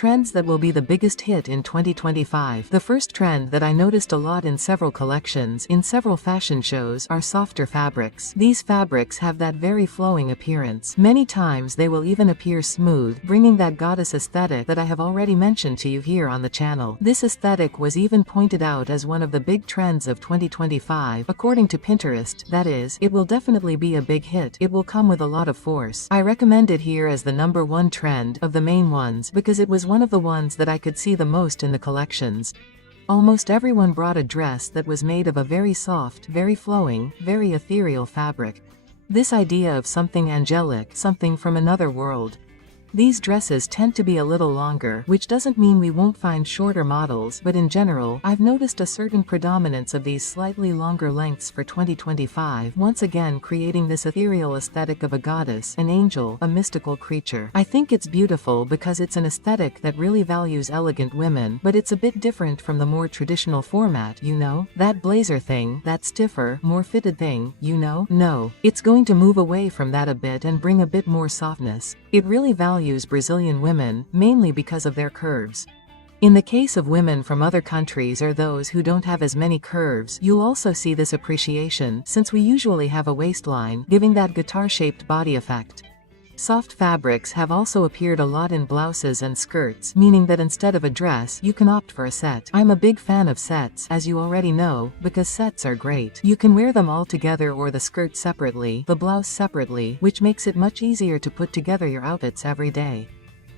Trends that will be the biggest hit in 2025. The first trend that I noticed a lot in several collections, in several fashion shows, are softer fabrics. These fabrics have that very flowing appearance. Many times they will even appear smooth, bringing that goddess aesthetic that I have already mentioned to you here on the channel. This aesthetic was even pointed out as one of the big trends of 2025, according to Pinterest. That is, it will definitely be a big hit. It will come with a lot of force. I recommend it here as the #1 trend of the main ones because it was one of the ones that I could see the most in the collections. Almost everyone brought a dress that was made of a very soft, very flowing, very ethereal fabric. This idea of something angelic, something from another world. These dresses tend to be a little longer, which doesn't mean we won't find shorter models, but in general, I've noticed a certain predominance of these slightly longer lengths for 2025, once again creating this ethereal aesthetic of a goddess, an angel, a mystical creature. I think it's beautiful because it's an aesthetic that really values elegant women, but it's a bit different from the more traditional format, you know? That blazer thing, that stiffer, more fitted thing, you know? No. It's going to move away from that a bit and bring a bit more softness. It really values Brazilian women, mainly because of their curves. In the case of women from other countries or those who don't have as many curves, you'll also see this appreciation, since we usually have a waistline, giving that guitar-shaped body effect. Soft fabrics have also appeared a lot in blouses and skirts, meaning that instead of a dress, you can opt for a set. I'm a big fan of sets, as you already know, because sets are great. You can wear them all together or the skirt separately, the blouse separately, which makes it much easier to put together your outfits every day.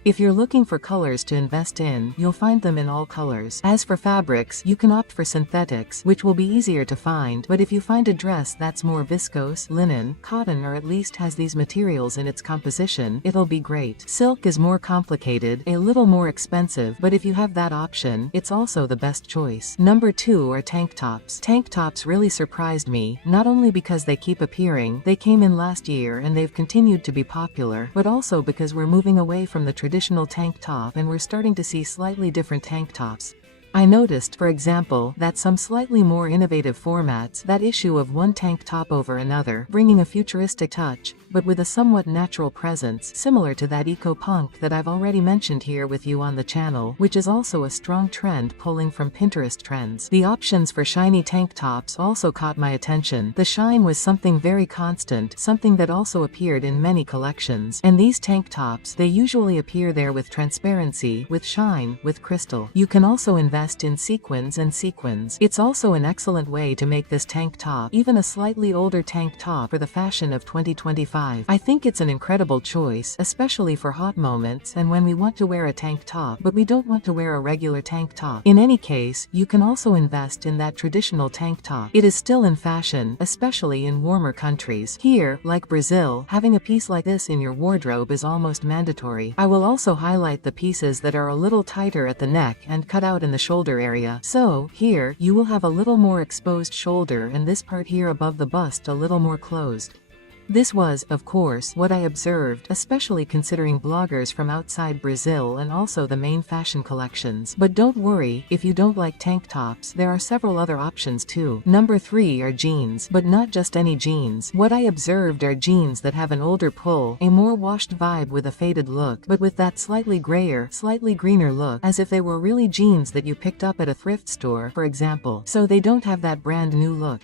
If you're looking for colors to invest in, you'll find them in all colors. As for fabrics, you can opt for synthetics, which will be easier to find, but if you find a dress that's more viscose, linen, cotton, or at least has these materials in its composition, it'll be great. Silk is more complicated, a little more expensive, but if you have that option, it's also the best choice. #2 are tank tops. Tank tops really surprised me, not only because they keep appearing, they came in last year and they've continued to be popular, but also because we're moving away from the traditional tank top and we're starting to see slightly different tank tops. I noticed, for example, that some slightly more innovative formats, that issue of one tank top over another, bringing a futuristic touch, but with a somewhat natural presence, similar to that eco-punk that I've already mentioned here with you on the channel, which is also a strong trend pulling from Pinterest trends. The options for shiny tank tops also caught my attention. The shine was something very constant, something that also appeared in many collections. And these tank tops, they usually appear there with transparency, with shine, with crystal. You can also invest in sequins and sequins. It's also an excellent way to make this tank top even a slightly older tank top for the fashion of 2025. I think it's an incredible choice, especially for hot moments and when we want to wear a tank top but we don't want to wear a regular tank top. In any case, you can also invest in that traditional tank top. It is still in fashion, especially in warmer countries. Here, like Brazil, having a piece like this in your wardrobe is almost mandatory. I will also highlight the pieces that are a little tighter at the neck and cut out in the shoulder area. So, here, you will have a little more exposed shoulder and this part here above the bust a little more closed. This was, of course, what I observed, especially considering bloggers from outside Brazil and also the main fashion collections. But don't worry, if you don't like tank tops, there are several other options too. #3 are jeans, but not just any jeans. What I observed are jeans that have an older pull, a more washed vibe with a faded look, but with that slightly grayer, slightly greener look, as if they were really jeans that you picked up at a thrift store, for example. So they don't have that brand new look.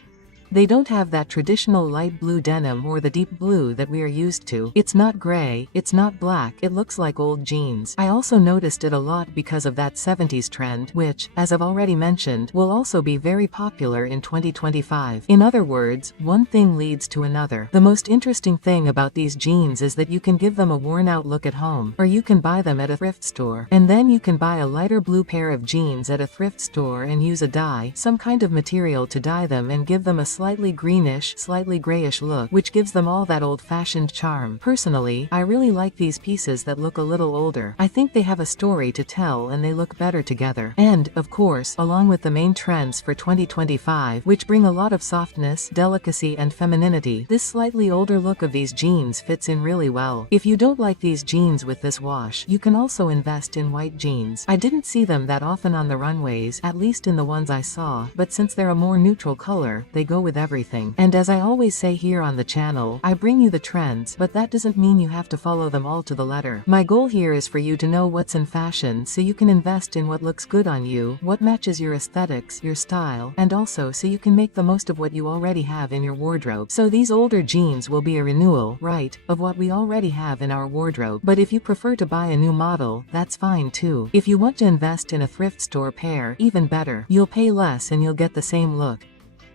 They don't have that traditional light blue denim or the deep blue that we are used to. It's not gray, it's not black, it looks like old jeans. I also noticed it a lot because of that 70s trend, which, as I've already mentioned, will also be very popular in 2025. In other words, one thing leads to another. The most interesting thing about these jeans is that you can give them a worn-out look at home, or you can buy them at a thrift store. And then you can buy a lighter blue pair of jeans at a thrift store and use a dye, some kind of material to dye them and give them a slightly greenish, slightly grayish look, which gives them all that old-fashioned charm. Personally, I really like these pieces that look a little older. I think they have a story to tell and they look better together. And, of course, along with the main trends for 2025, which bring a lot of softness, delicacy and femininity, this slightly older look of these jeans fits in really well. If you don't like these jeans with this wash, you can also invest in white jeans. I didn't see them that often on the runways, at least in the ones I saw, but since they're a more neutral color, they go with everything. And as I always say here on the channel, I bring you the trends, but that doesn't mean you have to follow them all to the letter. My goal here is for you to know what's in fashion so you can invest in what looks good on you, what matches your aesthetics, your style, and also so you can make the most of what you already have in your wardrobe. So these older jeans will be a renewal, right, of what we already have in our wardrobe. But if you prefer to buy a new model, that's fine too. If you want to invest in a thrift store pair, even better. You'll pay less and you'll get the same look.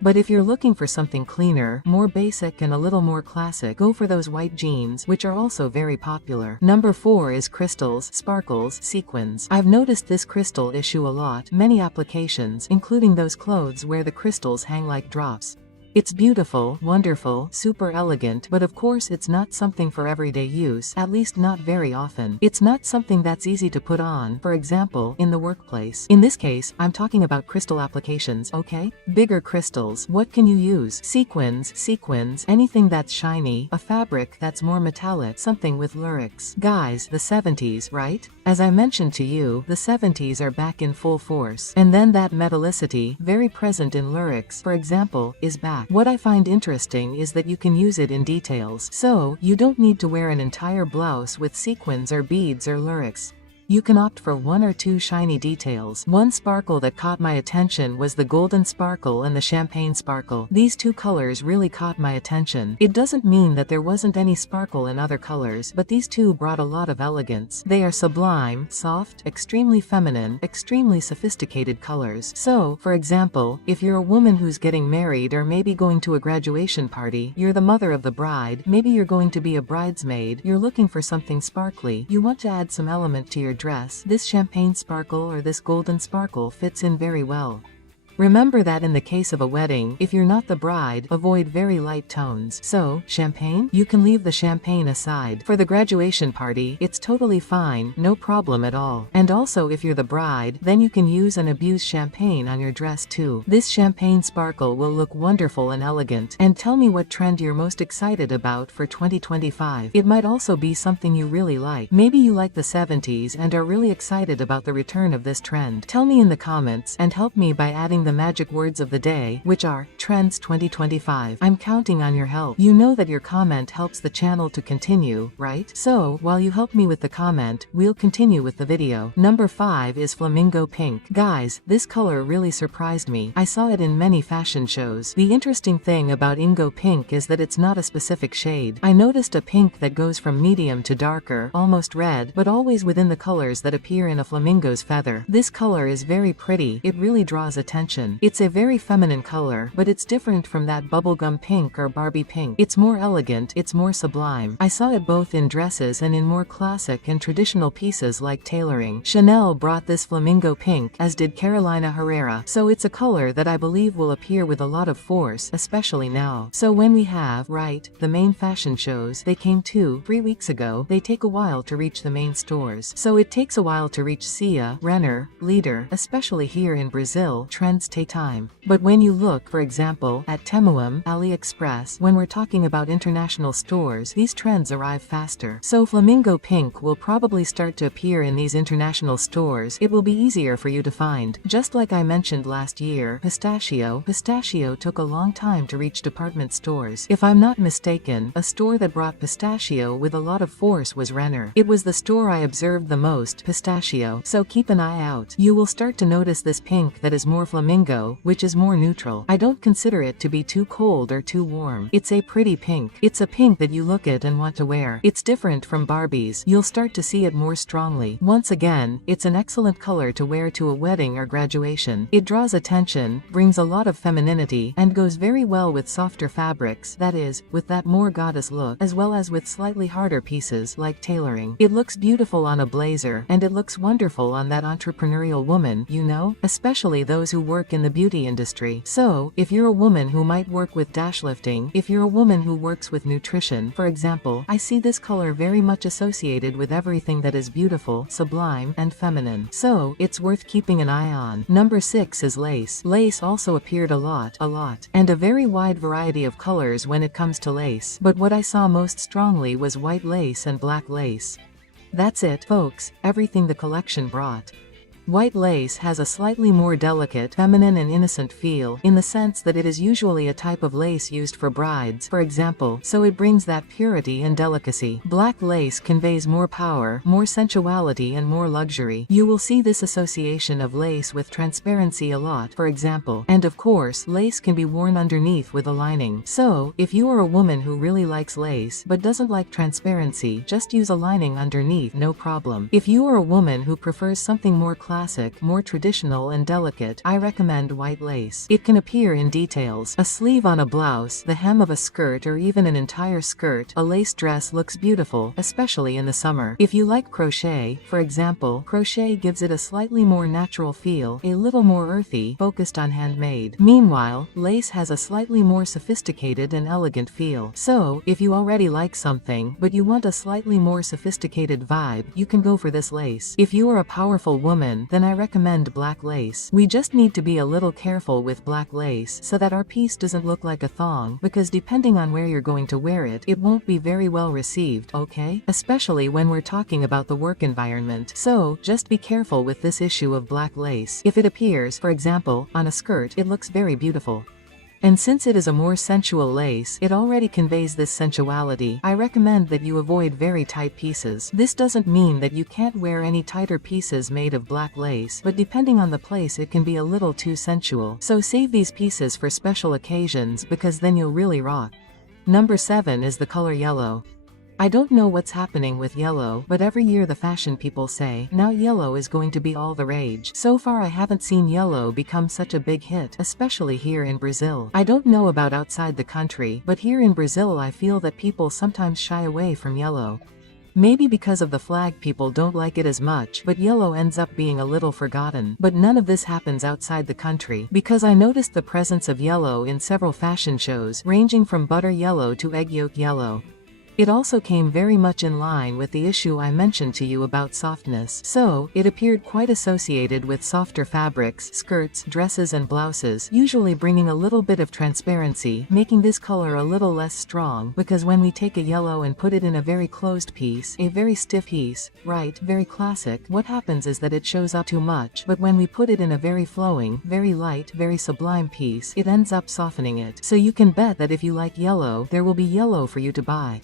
But if you're looking for something cleaner, more basic and a little more classic, go for those white jeans, which are also very popular. Number 4 is crystals, sparkles, sequins. I've noticed this crystal issue a lot, many applications, including those clothes where the crystals hang like drops. It's beautiful, wonderful, super elegant, but of course it's not something for everyday use, at least not very often. It's not something that's easy to put on, for example, in the workplace. In this case, I'm talking about crystal applications, okay? Bigger crystals. What can you use? Sequins, anything that's shiny, a fabric that's more metallic, something with lyrics. Guys, the 70s, right? As I mentioned to you, the 70s are back in full force. And then that metallicity, very present in lyrics, for example, is back. What I find interesting is that you can use it in details. So, you don't need to wear an entire blouse with sequins or beads or lyrics. You can opt for 1 or 2 shiny details. One sparkle that caught my attention was the golden sparkle and the champagne sparkle. These 2 colors really caught my attention. It doesn't mean that there wasn't any sparkle in other colors, but these 2 brought a lot of elegance. They are sublime, soft, extremely feminine, extremely sophisticated colors. So, for example, if you're a woman who's getting married or maybe going to a graduation party, you're the mother of the bride, maybe you're going to be a bridesmaid, you're looking for something sparkly, you want to add some element to your dress, this champagne sparkle or this golden sparkle fits in very well. Remember that in the case of a wedding, if you're not the bride, avoid very light tones. So, champagne? You can leave the champagne aside. For the graduation party, it's totally fine, no problem at all. And also if you're the bride, then you can use and abuse champagne on your dress too. This champagne sparkle will look wonderful and elegant. And tell me what trend you're most excited about for 2025. It might also be something you really like. Maybe you like the 70s and are really excited about the return of this trend. Tell me in the comments, and help me by adding the magic words of the day, which are Trends 2025. I'm counting on your help. You know that your comment helps the channel to continue, right? So, while you help me with the comment, we'll continue with the video. Number 5 is Flamingo Pink. Guys, this color really surprised me. I saw it in many fashion shows. The interesting thing about Flamingo Pink is that it's not a specific shade. I noticed a pink that goes from medium to darker, almost red, but always within the colors that appear in a flamingo's feather. This color is very pretty. It really draws attention. It's a very feminine color, but it's different from that bubblegum pink or Barbie pink. It's more elegant, it's more sublime. I saw it both in dresses and in more classic and traditional pieces like tailoring. Chanel brought this flamingo pink, as did Carolina Herrera, so it's a color that I believe will appear with a lot of force, especially now. So when we have, right, the main fashion shows, they came 2-3 weeks ago, they take a while to reach the main stores. So it takes a while to reach Cia, Renner, Leader, especially here in Brazil. Trends take time. But when you look, for example, at Temu, AliExpress, when we're talking about international stores, these trends arrive faster. So Flamingo Pink will probably start to appear in these international stores. It will be easier for you to find. Just like I mentioned last year, Pistachio took a long time to reach department stores. If I'm not mistaken, a store that brought Pistachio with a lot of force was Renner. It was the store I observed the most, Pistachio. So keep an eye out. You will start to notice this pink that is more flamingo, which is more neutral. I don't consider it to be too cold or too warm. It's a pretty pink. It's a pink that you look at and want to wear. It's different from Barbie's. You'll start to see it more strongly. Once again, it's an excellent color to wear to a wedding or graduation. It draws attention, brings a lot of femininity, and goes very well with softer fabrics, that is, with that more goddess look, as well as with slightly harder pieces like tailoring. It looks beautiful on a blazer, and it looks wonderful on that entrepreneurial woman, you know, especially those who work in the beauty industry. So, if you're a woman who might work with dash lifting, if you're a woman who works with nutrition, for example, I see this color very much associated with everything that is beautiful, sublime, and feminine. So, it's worth keeping an eye on. Number 6 is lace. Lace also appeared a lot, and a very wide variety of colors when it comes to lace. But what I saw most strongly was white lace and black lace. That's it, folks, everything the collection brought. White lace has a slightly more delicate, feminine and innocent feel, in the sense that it is usually a type of lace used for brides, for example, so it brings that purity and delicacy. Black lace conveys more power, more sensuality and more luxury. You will see this association of lace with transparency a lot, for example. And of course, lace can be worn underneath with a lining. So, if you are a woman who really likes lace, but doesn't like transparency, just use a lining underneath, no problem. If you are a woman who prefers something more classic, more traditional and delicate, I recommend white lace. It can appear in details. A sleeve on a blouse, the hem of a skirt or even an entire skirt. A lace dress looks beautiful, especially in the summer. If you like crochet, for example, crochet gives it a slightly more natural feel, a little more earthy, focused on handmade. Meanwhile, lace has a slightly more sophisticated and elegant feel. So, if you already like something, but you want a slightly more sophisticated vibe, you can go for this lace. If you are a powerful woman, then I recommend black lace. We just need to be a little careful with black lace so that our piece doesn't look like a thong, because depending on where you're going to wear it, it won't be very well received, okay? Especially when we're talking about the work environment. So, just be careful with this issue of black lace. If it appears, for example, on a skirt, it looks very beautiful. And since it is a more sensual lace, it already conveys this sensuality. I recommend that you avoid very tight pieces. This doesn't mean that you can't wear any tighter pieces made of black lace, but depending on the place it can be a little too sensual. So save these pieces for special occasions, because then you'll really rock. Number 7 is the color yellow. I don't know what's happening with yellow, but every year the fashion people say, now yellow is going to be all the rage. So far I haven't seen yellow become such a big hit, especially here in Brazil. I don't know about outside the country, but here in Brazil I feel that people sometimes shy away from yellow. Maybe because of the flag people don't like it as much, but yellow ends up being a little forgotten. But none of this happens outside the country, because I noticed the presence of yellow in several fashion shows, ranging from butter yellow to egg yolk yellow. It also came very much in line with the issue I mentioned to you about softness. So, it appeared quite associated with softer fabrics, skirts, dresses and blouses, usually bringing a little bit of transparency, making this color a little less strong, because when we take a yellow and put it in a very closed piece, a very stiff piece, right, very classic, what happens is that it shows up too much, but when we put it in a very flowing, very light, very sublime piece, it ends up softening it. So you can bet that if you like yellow, there will be yellow for you to buy.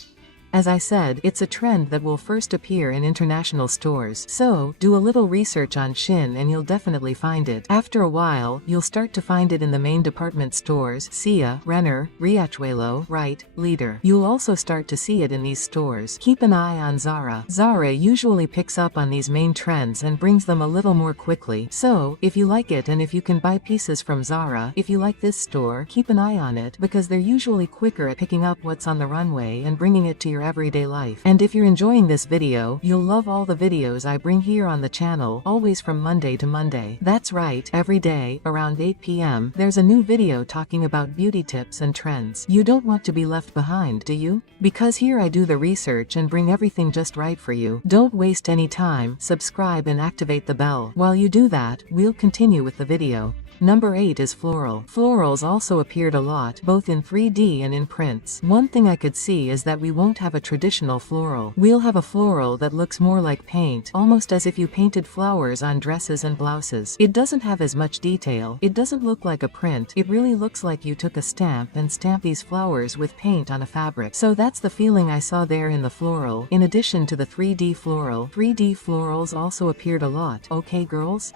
As I said, it's a trend that will first appear in international stores, so do a little research on Shein and you'll definitely find it. After a while, you'll start to find it in the main department stores, Cia, Renner, Riachuelo, Right, Leader. You'll also start to see it in these stores. Keep an eye on Zara. Zara usually picks up on these main trends and brings them a little more quickly. So, if you like it and if you can buy pieces from Zara, if you like this store, keep an eye on it, because they're usually quicker at picking up what's on the runway and bringing it to your everyday life. And if you're enjoying this video, you'll love all the videos I bring here on the channel, always from Monday to Monday. That's right, every day, around 8 p.m, there's a new video talking about beauty tips and trends. You don't want to be left behind, do you? Because here I do the research and bring everything just right for you. Don't waste any time, subscribe and activate the bell. While you do that, we'll continue with the video. Number 8 is floral. Florals also appeared a lot, both in 3D and in prints. One thing I could see is that we won't have a traditional floral. We'll have a floral that looks more like paint, almost as if you painted flowers on dresses and blouses. It doesn't have as much detail, it doesn't look like a print, it really looks like you took a stamp and stamped these flowers with paint on a fabric. So that's the feeling I saw there in the floral. In addition to the 3D floral, 3D florals also appeared a lot, okay girls?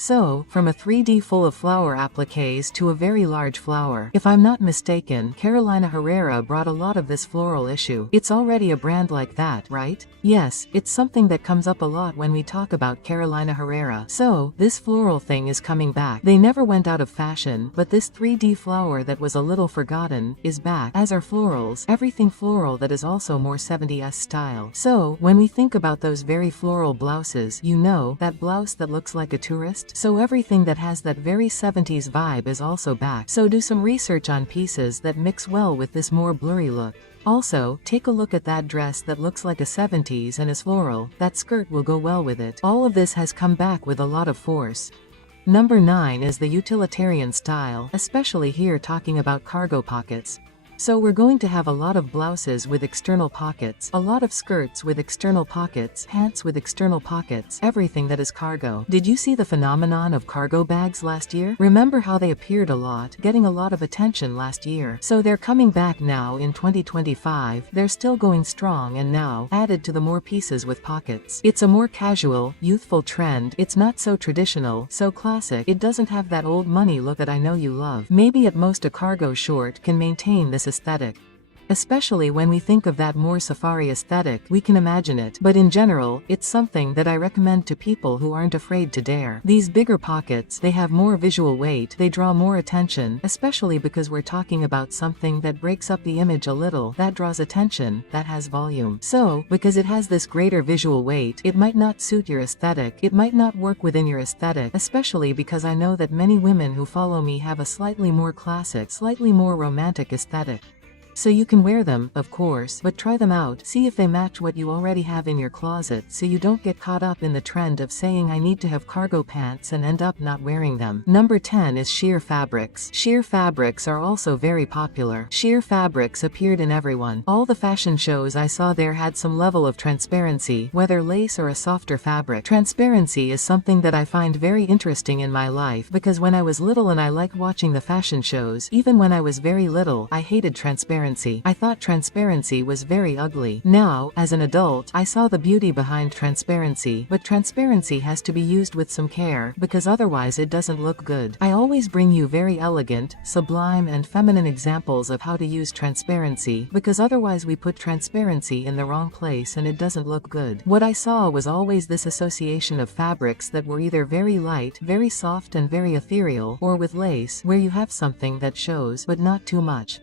So, from a 3D full of flower appliques to a very large flower. If I'm not mistaken, Carolina Herrera brought a lot of this floral issue. It's already a brand like that, right? Yes, it's something that comes up a lot when we talk about Carolina Herrera. So, this floral thing is coming back. They never went out of fashion, but this 3D flower that was a little forgotten is back, as are florals, everything floral that is also more 70s style. So, when we think about those very floral blouses, you know, that blouse that looks like a tourist? So everything that has that very 70s vibe is also back. So do some research on pieces that mix well with this more blurry look. Also, take a look at that dress that looks like a 70s and is floral. That skirt will go well with it. All of this has come back with a lot of force. Number 9 is the utilitarian style, especially here talking about cargo pockets. So we're going to have a lot of blouses with external pockets, a lot of skirts with external pockets, pants with external pockets, everything that is cargo. Did you see the phenomenon of cargo bags last year? Remember how they appeared a lot, getting a lot of attention last year? So they're coming back now in 2025, they're still going strong and now, added to the more pieces with pockets. It's a more casual, youthful trend, it's not so traditional, so classic, it doesn't have that old money look that I know you love. Maybe at most a cargo short can maintain this aesthetic. Especially when we think of that more safari aesthetic, we can imagine it. But in general, it's something that I recommend to people who aren't afraid to dare. These bigger pockets, they have more visual weight, they draw more attention, especially because we're talking about something that breaks up the image a little, that draws attention, that has volume. So, because it has this greater visual weight, it might not suit your aesthetic, it might not work within your aesthetic, especially because I know that many women who follow me have a slightly more classic, slightly more romantic aesthetic. So you can wear them, of course, but try them out, see if they match what you already have in your closet so you don't get caught up in the trend of saying I need to have cargo pants and end up not wearing them. Number 10 is sheer fabrics. Sheer fabrics are also very popular. Sheer fabrics appeared in everyone. All the fashion shows I saw there had some level of transparency, whether lace or a softer fabric. Transparency is something that I find very interesting in my life because when I was little and I liked watching the fashion shows, even when I was very little, I hated transparency. I thought transparency was very ugly. Now, as an adult, I saw the beauty behind transparency, but transparency has to be used with some care, because otherwise it doesn't look good. I always bring you very elegant, sublime and feminine examples of how to use transparency, because otherwise we put transparency in the wrong place and it doesn't look good. What I saw was always this association of fabrics that were either very light, very soft and very ethereal, or with lace, where you have something that shows, but not too much.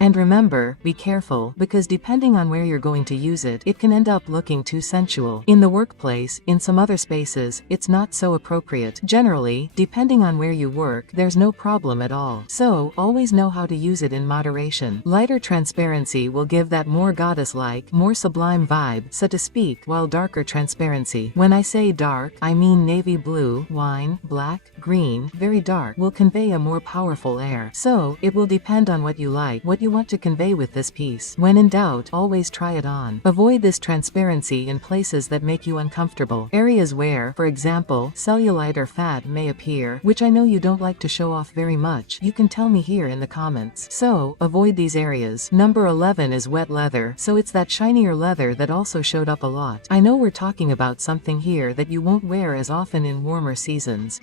And remember, be careful, because depending on where you're going to use it, it can end up looking too sensual. In the workplace, in some other spaces, it's not so appropriate. Generally, depending on where you work, there's no problem at all. So, always know how to use it in moderation. Lighter transparency will give that more goddess-like, more sublime vibe, so to speak, while darker transparency. When I say dark, I mean navy blue, wine, black, green, very dark, will convey a more powerful air. So, it will depend on what you like, what you want to convey with this piece. When in doubt, always try it on. Avoid this transparency in places that make you uncomfortable. Areas where, for example, cellulite or fat may appear, which I know you don't like to show off very much, you can tell me here in the comments. So, avoid these areas. Number 11 is wet leather, so it's that shinier leather that also showed up a lot. I know we're talking about something here that you won't wear as often in warmer seasons.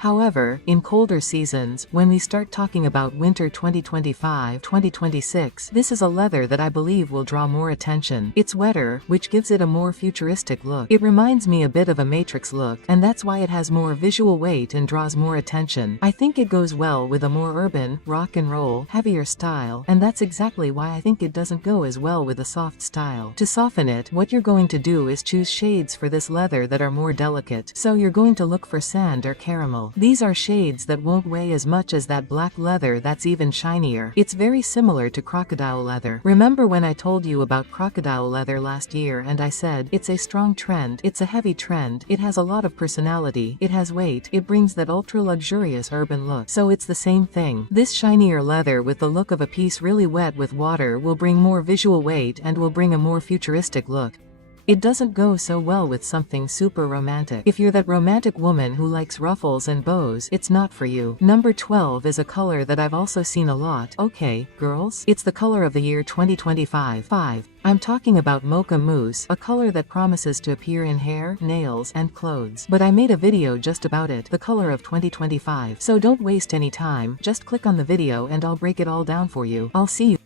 However, in colder seasons, when we start talking about winter 2025-2026, this is a leather that I believe will draw more attention. It's wetter, which gives it a more futuristic look. It reminds me a bit of a Matrix look, and that's why it has more visual weight and draws more attention. I think it goes well with a more urban, rock and roll, heavier style, and that's exactly why I think it doesn't go as well with a soft style. To soften it, what you're going to do is choose shades for this leather that are more delicate. So you're going to look for sand or caramel. These are shades that won't weigh as much as that black leather that's even shinier. It's very similar to crocodile leather. Remember when I told you about crocodile leather last year and I said, it's a strong trend, it's a heavy trend, it has a lot of personality, it has weight, it brings that ultra luxurious urban look. So it's the same thing. This shinier leather with the look of a piece really wet with water will bring more visual weight and will bring a more futuristic look. It doesn't go so well with something super romantic. If you're that romantic woman who likes ruffles and bows, it's not for you. Number 12 is a color that I've also seen a lot. Okay, girls, it's the color of the year 2025. I'm talking about mocha mousse, a color that promises to appear in hair, nails, and clothes. But I made a video just about it, the color of 2025. So don't waste any time, just click on the video and I'll break it all down for you. I'll see you.